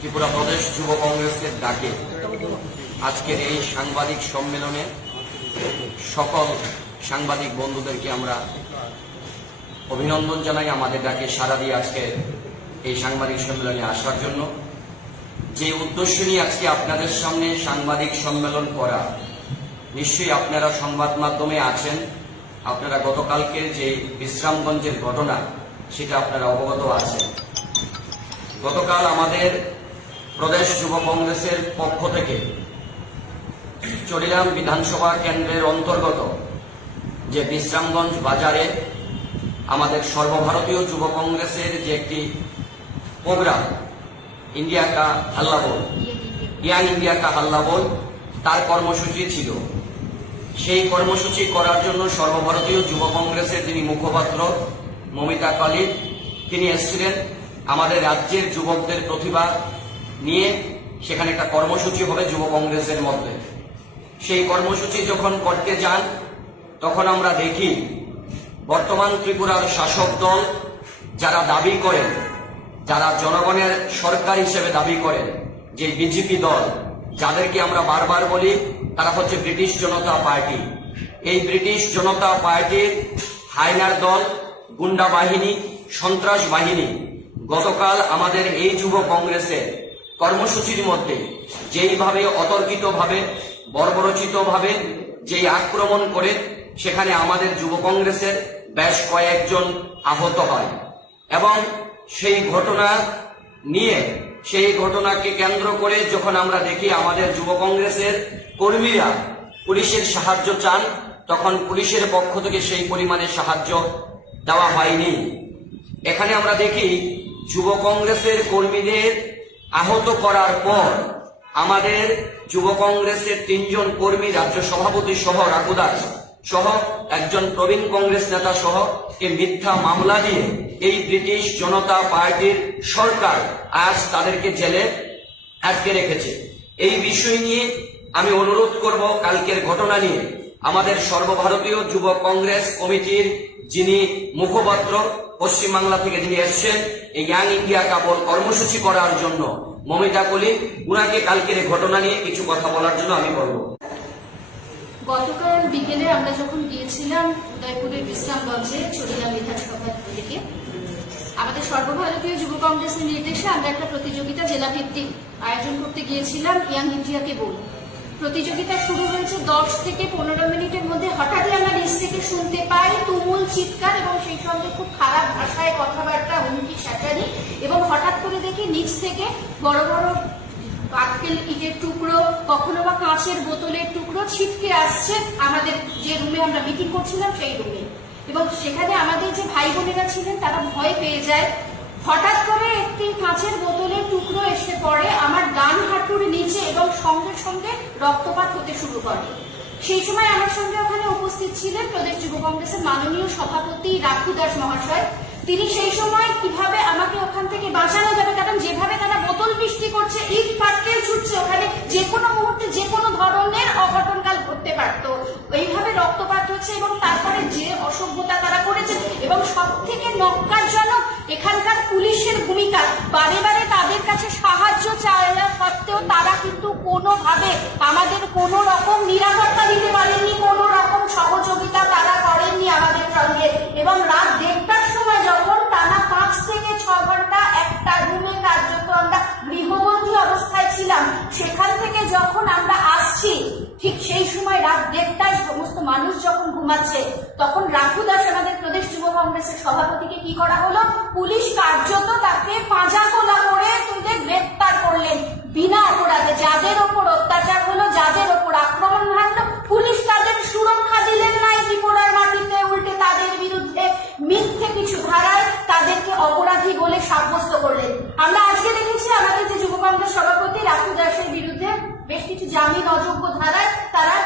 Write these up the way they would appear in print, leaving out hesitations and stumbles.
ত্রিপুরা প্রদেশ যুব কংগ্রেসের ডাকে আজকের এই সাংবাদিক সম্মেলনে সকল সাংবাদিক বন্ধুদেরকে আমরা অভিনন্দন জানাই আমাদের ডাকে সাড়া দিয়ে আজকে এই সাংবাদিক সম্মেলনে আসার জন্য। যে উদ্দেশ্য নিয়ে আজকে আপনাদের সামনে সাংবাদিক সম্মেলন করা, নিশ্চয়ই আপনারা সংবাদ মাধ্যমে আছেন, আপনারা গতকালকের যে বিশ্রামগঞ্জের ঘটনা সেটা আপনারা অবগত আছেন। গতকাল আমাদের প্রদেশ যুব কংগ্রেসের পক্ষ থেকে চরিলাম বিধানসভা কেন্দ্রের অন্তর্গত যে বিশ্রামগঞ্জ বাজারে আমাদের সর্বভারতীয় যুব কংগ্রেসের যে একটি প্রোগ্রাম ইন্ডিয়া কা হাল্লা বল, ইয়াং ইন্ডিয়া কা হাল্লা বল, তার কর্মসূচি ছিল। সেই কর্মসূচি করার জন্য সর্বভারতীয় যুব কংগ্রেসের যিনি মুখপাত্র মমিতা কালী, তিনি এসেছিলেন আমাদের রাজ্যের যুবকদের প্রতিভা নিয়ে। সেখানে একটা কর্মসূচি হবে যুব কংগ্রেসের মধ্যে। সেই কর্মসূচি যখন করতে যান তখন আমরা দেখি বর্তমান ত্রিপুরার শাসক দল যারা দাবি করেন, যারা জনগণের সরকার হিসেবে দাবি করেন, যে বিজেপি দল, যাদেরকে আমরা বারবার বলি তারা হচ্ছে ব্রিটিশ জনতা পার্টি। এই ব্রিটিশ জনতা পার্টির হায়নার দল, গুন্ডা বাহিনী, সন্ত্রাস বাহিনী গতকাল আমাদের এই যুব কংগ্রেসের কর্মসূচির মধ্যে যেইভাবে অতর্কিতভাবে বর্বরচিতভাবে যেই আক্রমণ করে সেখানে আমাদের যুব কংগ্রেসের বেশ কয়েকজন আহত হয় এবং সেই ঘটনা নিয়ে, সেই ঘটনাকে কেন্দ্র করে যখন আমরা দেখি আমাদের যুব কংগ্রেসের কর্মীরা পুলিশের সাহায্য চান, তখন পুলিশের পক্ষ থেকে সেই পরিমাণে সাহায্য দেওয়া হয়নি। এখানে আমরা দেখি যুব কংগ্রেসের কর্মীদের আহত করার পর আমাদের যুব কংগ্রেসের 3 জন কর্মী, রাজ্য সভাপতি সহ রাঘু দাস সহ একজন প্রবীণ কংগ্রেস নেতা সহ এই মিথ্যা মামলা দিয়ে এই ব্রিটিশ জনতা পার্টির সরকার আজ তাদেরকে জেলে আটকে রেখেছে। এই বিষয় নিয়ে আমি অনুরোধ করব, কালকের ঘটনা নিয়ে আমাদের সর্বভারতীয় যুব কংগ্রেস কমিটির যিনি মুখপাত্র পশ্চিমবাংলা থেকে যিনি এসছেন এই ইয়াং ইন্ডিয়া কা বল কর্মসূচি করার জন্য, মমিতা কলি, উনাকে কালকের ঘটনা নিয়ে কিছু কথা বলার জন্য আমি বলবো। গতকাল বিকেলে আমরা যখন গিয়েছিলাম উদয়পুরের বিশ্রামগঞ্জে চরিলাম বিধানসভা থেকে, আমাদের সর্বভারতীয় যুব কংগ্রেসের নির্দেশে আমরা একটা প্রতিযোগিতা জেলা ভিত্তিক আয়োজন করতে গিয়েছিলাম, ইয়াং ইন্ডিয়াকে বল। প্রতিযোগিতা শুরু হয়েছে 10 থেকে 15 মিনিটের মধ্যে হঠাৎই আমরা নিচ থেকে শুনতে পাই তুমুল চিৎকার এবং সেই সঙ্গে খুব খারাপ ভাষায় কথাবার্তা, হুমকি সাঁটারি, এবং হঠাৎ করে দেখি নিচ থেকে বড় বড় পাটকেল ইটের টুকরো, কখনো বা কাঁচের বোতলের টুকরো ছিটকে আসছে আমাদের যে রুমে আমরা মিটিং করছিলাম সেই রুমে। এবং সেখানে আমাদের যে ভাই বোনেরা ছিলেন তারা ভয় পেয়ে যায়। হঠাৎ করে একটি কাঁচের বোতলের টুকরো এসে পড়ে আমার ডান হাঁটুর নিচে এবং সঙ্গে সঙ্গে রক্তপাত হতে শুরু করে। সেই সময় আমার সঙ্গে ওখানে উপস্থিত ছিলেন প্রদেশ যুব কংগ্রেসের মাননীয় সভাপতি রাঘু দাস মহাশয়। তিনি সেই সময় কিভাবে আমাকে ওখান থেকে বাঁচানো যাবে, কারণ যেভাবে তারা বোতল বৃষ্টি করছে, ইট পাটকেল ছুটছে, ওখানে যে কোনো মুহূর্তে যে কোনো ধরনের অঘটনকাল ঘটতে পারত। এইভাবে রক্তপাত হচ্ছে এবং তারপরে যে অসভ্যতা তারা করেছে এবং সব থেকে নক্কারজনক এখানকার পুলিশের ভূমিকা। বারে বারে তাদের কাছে সাহায্য চাওয়া সত্ত্বেও তারা কিন্তু কোনোভাবে আমাদের কোনো রকম নিরাপত্তা দিতে পারেননি, কোনো রকম সহযোগিতা তারা করেননি আমাদের সঙ্গে। এবং রাত 1:30টার সময় যখন টানা 5 থেকে 6 ঘন্টা একটা রুমে কার্যত আমরা গৃহবন্দী অবস্থায় ছিলাম, সেখান থেকে যখন আমরা আসছি ঠিক সেই সময় রাত 1:30টায় সমস্ত মানুষ যখন ঘুমাচ্ছে, তখন রাঘু দাস আমাদের প্রদেশ যুব কংগ্রেসের সভাপতিকে কি করা হলো, পুলিশ কার্যত তাকে পাঁজা কোলা করে তুলে গ্রেপ্তার করলেন বিনা অপরাধে। যাদের ওপর অত্যাচার হলো, যাদের ওপর আক্রমণ হলো, পুলিশ তাদের সুরক্ষা দিলেন না ত্রিপুরার মাটিতে, উল্টে তাদের বিরুদ্ধে মিথ্যে কিছু ধারায় তাদেরকে অপরাধী বলে সাব্যস্ত করলেন। আমরা আজকে দেখেছি আমাদের যে যুব কংগ্রেস সভাপতি রাঘু দাসের বিরুদ্ধে বেশ কিছু জামিন অযোগ্য ধারায় তারা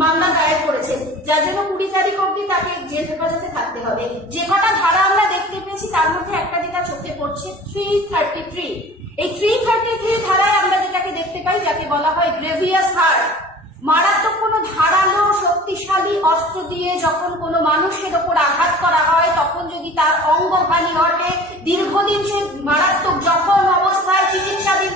মামলা দায়ের করেছে, যার জন্য 20 তারিখ অবধি তাকে জেল হেফাজতে থাকতে হবে। যে কটা ধারা আমরা দেখতে পেয়েছি তার মধ্যে একটা যেটা চোখে পড়ছে 333। এই 333 ধারায় আমরা যেটাকে দেখতে পাই, যাকে বলা হয় গ্রেভিয়াস হার্ট, মারাত্মক কোনো ধারালো শক্তিশালী অস্ত্র দিয়ে যখন কোনো মানুষের ওপর আঘাত করা হয়, তখন যদি তার অঙ্গহানি ঘটে, দীর্ঘদিন সে মারাত্মক জখম অবস্থায় চিকিৎসাধীন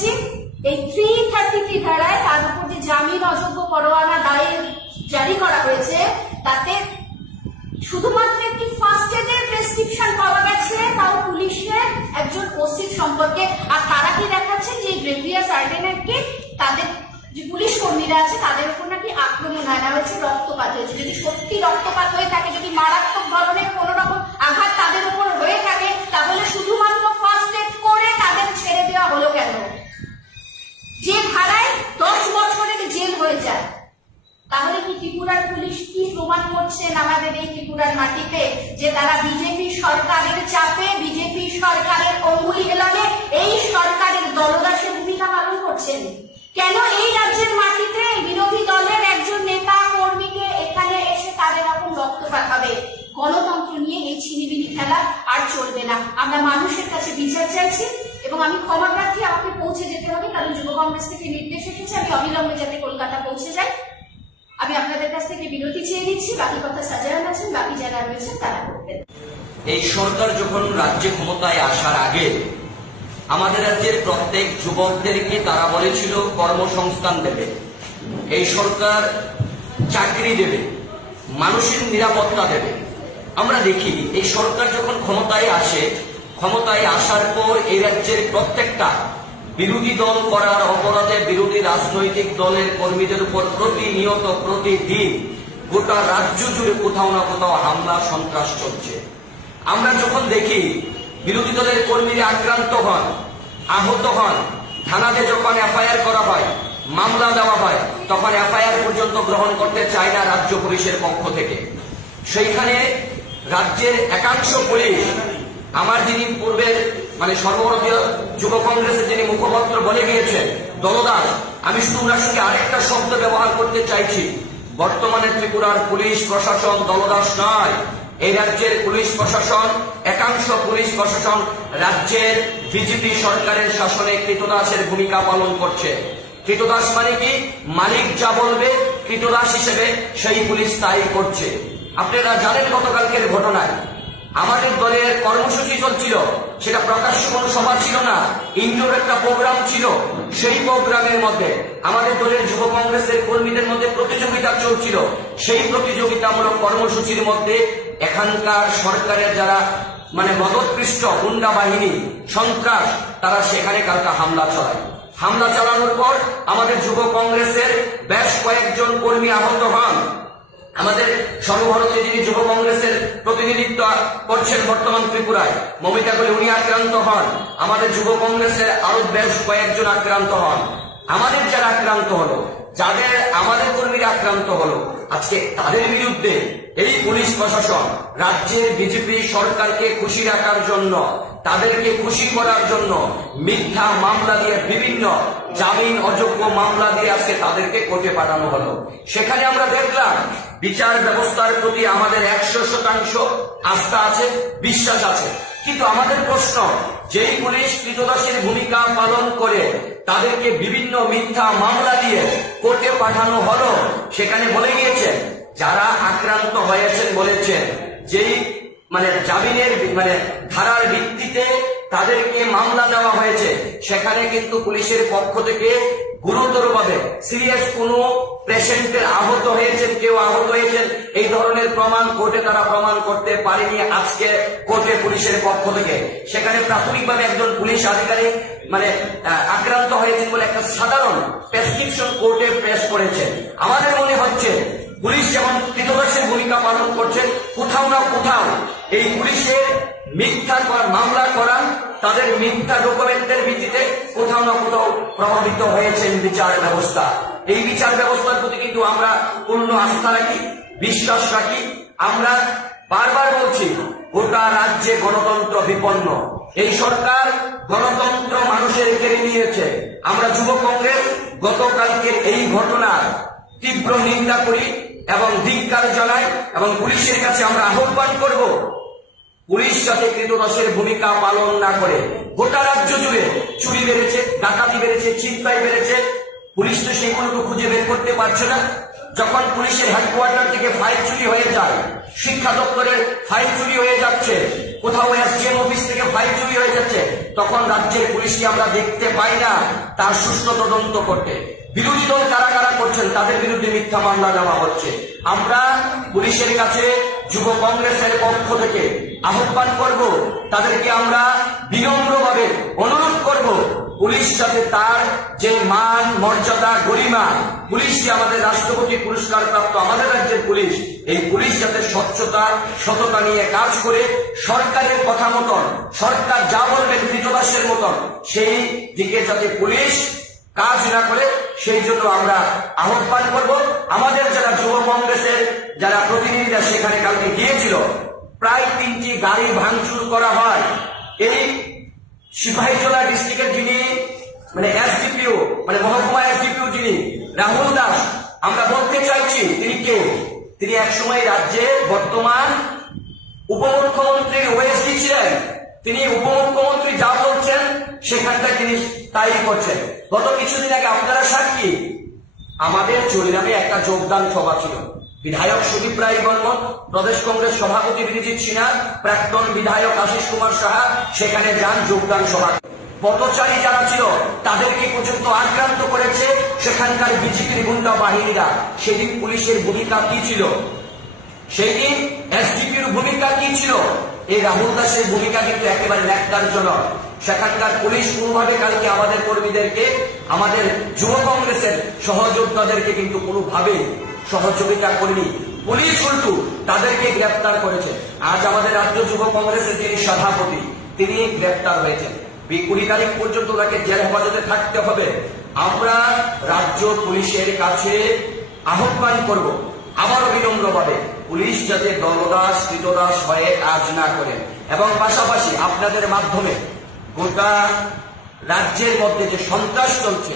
করেছি এই 333 ধারায় তার উপর যে জামিন অযোগ্য পরোয়ানা দায়ের জারি করা হয়েছে তাতে শুধুমাত্র একটি ফার্স্ট এডের প্রেসক্রিপশন পাওয়া গেছে, তাও পুলিশের একজন ওসির সম্পর্কে। আর তারা কি দেখাচ্ছে যে গ্রেভিয়াস আর্ডেনারকে তাদের যে পুলিশ কর্মীরা আছে তাদের উপর নাকি আক্রমণ আনা হয়েছে, রক্তপাত হয়েছে। যদি সত্যি রক্তপাত হয়ে থাকে, যদি মারাত্মক ধরনের কোনো রকম আঘাত তাদের উপর হয়ে থাকে, তাহলে শুধুমাত্র ফার্স্ট এড করে তাদের ছেড়ে দেওয়া হলো কেন? যে ধারায় 10 বছরের জেল হয়ে যায়, তাহলে কি ত্রিপুরার পুলিশ কি প্রমাণ করছেন আমাদের এই ত্রিপুরার মাটিতে যে তারা বিজেপি সরকারের চাপে, বিজেপি সরকারের অঙ্গুলি হেলানে এই সরকারের দলদাসের ভূমিকা পালন করছেন? কেন এই রাজ্যের মাটিতে বিরোধী দলের একজন নেতা কর্মীকে এখানে এসে তাদের এরকম রক্তপাত হবে? গণতন্ত্র নিয়ে এই ছিনিবিনি খেলা আর চলবে না। আমরা মানুষের কাছে বিচার চাইছি এবং আমি ক্ষমা প্রার্থী, আমাকে পৌঁছে যেতে হবে, কারণ যুব কংগ্রেস থেকে নির্দেশ এসেছে আমি অবিলম্বে যাতে কলকাতা পৌঁছে যাই। আমি আপনাদের কাছ থেকে বিরতি চেয়ে নিচ্ছি। বাকি কথা সাজান আছেন, বাকি যারা রয়েছেন তারা করবেন। এই সরকার যখন রাজ্যে ক্ষমতায় আসার আগে আমাদের রাজ্যের প্রত্যেক যুবকদেরকে তারা বলেছিল কর্মসংস্থান দেবে, এই সরকার চাকরি দেবে, মানুষের নিরাপত্তা দেবে। আমরা দেখি এই সরকার যখন ক্ষমতায় আসে, ক্ষমতায় আসার পর এই রাজ্যের প্রত্যেকটা বিরোধী দল করার অপরাধে বিরোধী রাজনৈতিক দলের কর্মীদের উপর প্রতিনিয়ত প্রতিদিন গোটা রাজ্য জুড়ে কোথাও না কোথাও হামলা সন্ত্রাস চলছে। আমরা যখন দেখি বিরোধী দলের কর্মীরা আক্রান্ত হন, আহত হন, থানাতে যখন এফআইআর করা হয়, মামলা দেওয়া হয়, তখন এফআইআর পর্যন্ত গ্রহণ করতে চায় না রাজ্য পুলিশের পক্ষ থেকে। সেইখানে রাজ্যের একাংশ পুলিশ, আমার যিনি পূর্বের সর্বভারতীয় যুব কংগ্রেসের যিনি মুখপাত্র বলে গিয়েছেন দলদাস, আমি শুধু ওনার সঙ্গে আরেকটা শব্দ ব্যবহার করতে চাইছি, বর্তমানে ত্রিপুরার পুলিশ প্রশাসন দলদাস নয়। এই রাজ্যের পুলিশ প্রশাসন, একাংশ পুলিশ প্রশাসন রাজ্যের বিজেপি সরকারের শাসনে কৃতদাসের ভূমিকা পালন করছে। কৃতদাস মানে কি? মালিক যা বলবে কৃতদাস হিসেবে সেই পুলিশ তাই করছে। আপনারা জানেন গতকালকের ঘটনায় আমাদের দলের কর্মসূচি চলছিল, সেটা প্রকাশ্য কোনো সভা ছিল না, ইনডোর একটা প্রোগ্রাম ছিল। সেই প্রোগ্রামের মধ্যে আমাদের দলের যুব কংগ্রেসের কর্মীদের মধ্যে প্রতিযোগিতা চলছিল। সেই প্রতিযোগিতামূলক কর্মসূচির মধ্যে এখানকার সরকারের যারা মদতপৃষ্ট গুন্ডা বাহিনী, সন্ত্রাস, তারা সেখানে কালকা হামলা চালায়। হামলা চালানোর পর আমাদের যুব কংগ্রেসের বেশ কয়েকজন কর্মী আহত হন। আমাদের সর্বভারতীয় যিনি যুব কংগ্রেসের প্রতিনিধিত্ব করছেন বর্তমান ত্রিপুরায়, মমিতা কলি, উনি আক্রান্ত হন। আমাদের যুব কংগ্রেসের আরো বেশ কয়েকজন আক্রান্ত হন। আমাদের যারা আক্রান্ত হলো, যাদের আমাদের কর্মীরা আক্রান্ত হলো, আজকে তাদের বিরুদ্ধে এই পুলিশ প্রশাসন রাজ্যের বিজেপি সরকারকে খুশি রাখার জন্য, তাদেরকে খুশি করার জন্য মিথ্যা মামলা দিয়ে, বিভিন্ন জামিন অযোগ্য মামলা দিয়ে আজকে তাদেরকে কোর্টে পাঠানো হলো। সেখানে আমরা দেখলাম বিচার ব্যবস্থার প্রতি আমাদের 100% আস্থা আছে, বিশ্বাস আছে। কিন্তু আমাদের প্রশ্ন, যেই পুলিশ কৃতদাসের ভূমিকা পালন করে তাদেরকে বিভিন্ন মিথ্যা মামলা দিয়ে কোর্টে পাঠানো হলো, সেখানে বলে গিয়েছে যারা আক্রান্ত হয়েছেন বলেছেন যেই জামিনের ধারার ভিত্তিতে তাদেরকে মামলা দেওয়া হয়েছে, সেখানে কিন্তু পুলিশের পক্ষ থেকে গুরুতরভাবে সিরিয়াস কোনো পেশেন্টের আহত হয়েছেন, কেউ আহত হয়েছেন, এই ধরনের প্রমাণ কোর্টে তারা প্রমাণ করতে পারেনি। আজকে কোর্টে পুলিশের পক্ষ থেকে সেখানে প্রাথমিকভাবে একজন পুলিশ আধিকারিক আক্রান্ত হয়েছেন বলে একটা সাধারণ প্রেসক্রিপশন কোর্টে পেশ করেছে। আমাদের মনে হচ্ছে পুলিশ যেমন কৃতদাসের ভূমিকা পালন করছে, কোথাও না কোথাও এই পুলিশের মিথ্যা মামলা করা, তাদের মিথ্যা ডকুমেন্টের ভিত্তিতে কোথাও না কোথাও প্রভাবিত হয়েছেন বিচার ব্যবস্থা। এই বিচার ব্যবস্থার প্রতি কিন্তু আমরা পূর্ণ আস্থা রাখি, বিশ্বাস রাখি। আমরা বারবার বলছি, গোটা রাজ্যে গণতন্ত্র বিপন্ন। এই সরকার গণতন্ত্র মানুষের কেড়ে নিয়েছে। আমরা যুব কংগ্রেস গতকালকের এই ঘটনার তীব্র নিন্দা করি এবং ধিক্কার জানাই, এবং পুলিশের কাছে আমরা আহ্বান করব, পুলিশ যাতে কৃতদাসের ভূমিকা পালন না করে। গোটা রাজ্য জুড়ে চুরি বেড়েছে, ডাকাতি বেড়েছে, ছিনতাই বেড়েছে, পুলিশ তো সেগুলোকে খুঁজে বের করতে পারছে না। যখন পুলিশের হেডকোয়ার্টার থেকে ফাইল চুরি হয়ে যায়, শিক্ষা দপ্তরের ফাইল চুরি হয়ে যাচ্ছে, কোথাও এসডিএম অফিস থেকে ফাইল চুরি হয়ে যাচ্ছে, তখন রাজ্যের পুলিশকে আমরা দেখতে পাই না তার সুষ্ঠু তদন্ত করতে। বিরোধী দল কারা কারা করছেন তাদের বিরুদ্ধে মিথ্যা মামলা নেওয়া হচ্ছে। আমরা পুলিশের কাছে যুব কংগ্রেসের পক্ষ থেকে আহ্বান করব, তাদেরকে আমরা বিনম্রভাবে অনুরোধ করব, পুলিশ যাতে তার যে মান মর্যাদা গরিমা, পুলিশ যে আমাদের রাষ্ট্রপতি পুরস্কার প্রাপ্ত আমাদের রাজ্যের পুলিশ, এই পুলিশ যাতে স্বচ্ছতা সততা নিয়ে কাজ করে সরকারের কথা মতন, সরকার যা বলবেন কৃতদাসের মতন সেই দিকে যাতে পুলিশ কাজ না করে সেই জন্য আমরা আহ্বান করব। আমাদের যারা যুব কংগ্রেসের যারা প্রতিনিধিরা সেখানে কালকে গিয়েছিল, প্রায় 3টি গাড়ি ভাঙচুর করা হয়। এই সিপাহীজলা ডিস্ট্রিক্টের যিনি এসডিপিও মহকুমা এসডিপিও যিনি রাহুল দাস, আমরা বলতে চাইছি তিনি কে? তিনি একসময় রাজ্যে বর্তমান উপমুখ্যমন্ত্রীর ওএসডি ছিলেন। তিনি উপমুখ্যমন্ত্রী যা বলছেন সেখানটা তিনি তাই করছেন। গত কিছুদিন আগে আপনারা সাক্ষী, আমাদের চরিলামে একটা যোগদান সভা ছিল। বিধায়ক সুদীপ রায় বর্মন, প্রদেশ কংগ্রেস সভাপতি বিরিজিৎ সিনহা, প্রাক্তন বিধায়ক আশিস কুমার সাহা সেখানে যান যোগদান সভা। পথচারী যারা ছিল তাদেরকে পর্যন্ত আক্রান্ত করেছে সেখানকার বিজেপির গুন্ডা বাহিনীরা। সেদিন পুলিশের ভূমিকা কি ছিল? সেই দিন এসডিপির ভূমিকা কি ছিল? এই রাহুল দাসের ভূমিকা কিন্তু একেবারে ন্যাক্কারজনক। সেখানকার পুলিশ কোনোভাবে কালকে আমাদের কর্মীদেরকে, আমাদের যুব কংগ্রেসের সহযোদ্ধাদেরকে কিন্তু কোনোভাবে সহযোগিতা করেনি। পুলিশ উল্টু তাদেরকে গ্রেপ্তার করেছে। আজ আমাদের রাজ্য যুব কংগ্রেসের যিনি সভাপতি তিনি গ্রেপ্তার হয়েছেন। 20 তারিখ পর্যন্ত তাকে জেল হেফাজতে থাকতে হবে। আমরা রাজ্য পুলিশের কাছে আহ্বান করব, আবারও বিনম্রভাবে, পুলিশ যাতে দলদাস কৃতদাস হয়ে কাজ না করে, এবং পাশাপাশি আপনাদের মাধ্যমে গোটা রাজ্যের মধ্যে যে সন্ত্রাস চলছে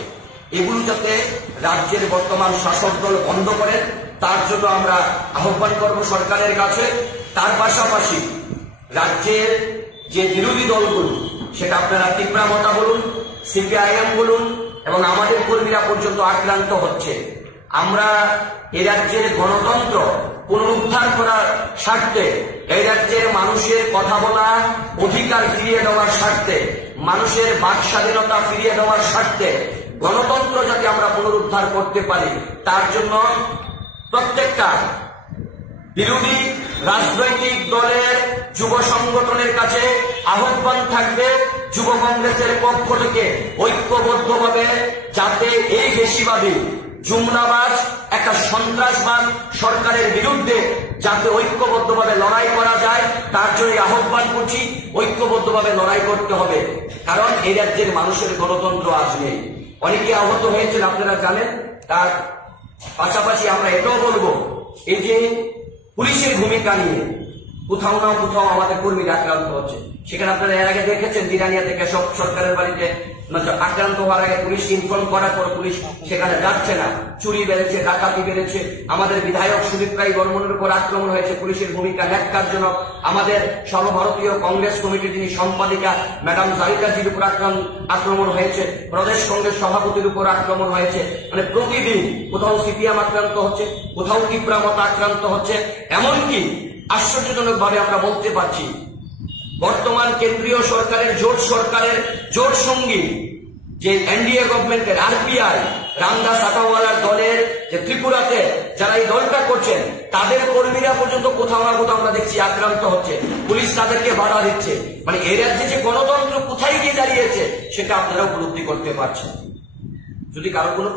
এগুলো যাতে রাজ্যের বর্তমান শাসক দল বন্ধ করেন তার জন্য আমরা আহ্বান করব সরকারের কাছে। তার পাশাপাশি রাজ্যের যে বিরোধী দলগুলো, সেটা আপনারা তীব্রামতা বলুন, সিপিআইএম বলুন, এবং আমাদের কর্মীরা পর্যন্ত আক্রান্ত হচ্ছে। আমরা এই রাজ্যের গণতন্ত্র পুনরুদ্ধার করার স্বার্থে, এই রাজ্যের মানুষের কথা বলা অধিকার ফিরিয়ে দেওয়ার স্বার্থে, মানুষের বাক স্বাধীনতা ফিরিয়ে দেওয়ার স্বার্থে, গণতন্ত্র যাতে আমরা পুনরুদ্ধার করতে পারি তার জন্য প্রত্যেকটা বিরোধী রাজনৈতিক দলের যুব সংগঠনের কাছে আহ্বান থাকবে যুব কংগ্রেসের পক্ষ থেকে ঐক্যবদ্ধভাবে যাতে এই বেশিবাদী জুমনাবাজ একটা সন্ত্রাসবাদ সরকারের বিরুদ্ধে যাতে ঐক্যবদ্ধভাবে লড়াই করা যায় তার জন্য আহ্বান করছি। ঐক্যবদ্ধভাবে লড়াই করতে হবে, কারণ এই রাজ্যের মানুষের গণতন্ত্র আজ নেই। অনেকে আহত হয়েছেন আপনারা জানেন। তার পাশাপাশি আমরা এটাও বলবো, এই যে পুলিশের ভূমিকা নিয়ে কোথাও না কোথাও আমাদের কর্মীরা আক্রান্ত হচ্ছে। সেখানে আপনারা এর আগে দেখেছেন দিনানিয়া থেকে সব সরকারের বাড়িতে আক্রান্ত হওয়ার আগে পুলিশ ইনফর্ম করার পর পুলিশ সেখানে যাচ্ছে না। চুরি বেড়েছে, ডাকাতি বেড়েছে। আমাদের বিধায়ক সুদীপ রায় বর্মনের উপর আক্রমণ হয়েছে, পুলিশের ভূমিকা ন্যাক্কারজনক। আমাদের সর্বভারতীয় কংগ্রেস কমিটির যিনি সম্পাদিকা ম্যাডাম জারিকাজির উপর আক্রমণ হয়েছে, প্রদেশ কংগ্রেস সভাপতির উপর আক্রমণ হয়েছে। প্রতিদিন কোথাও সিপিএম আক্রান্ত হচ্ছে, কোথাও তীব্রামতা আক্রান্ত হচ্ছে। এমনকি আশ্চর্যজনক ভাবে আমরা বলতে পারছি বর্তমান কেন্দ্রীয় সরকারের জোট সঙ্গী যে এনডিএ গভর্নমেন্টের আরপিআই রামদাস আঠাওয়ালার দলের যে ত্রিপুরাতে যারা এই দলটা করছেন তাদের কর্মীরা পর্যন্ত কোথাও না কোথাও আমরা দেখছি আক্রান্ত হচ্ছে। পুলিশ তাদেরকে বাধা দিচ্ছে। এই রাজ্যে যে গণতন্ত্র কোথায় গিয়ে দাঁড়িয়েছে সেটা আপনারা উপলব্ধি করতে পারছেন। যদি কারো কোনো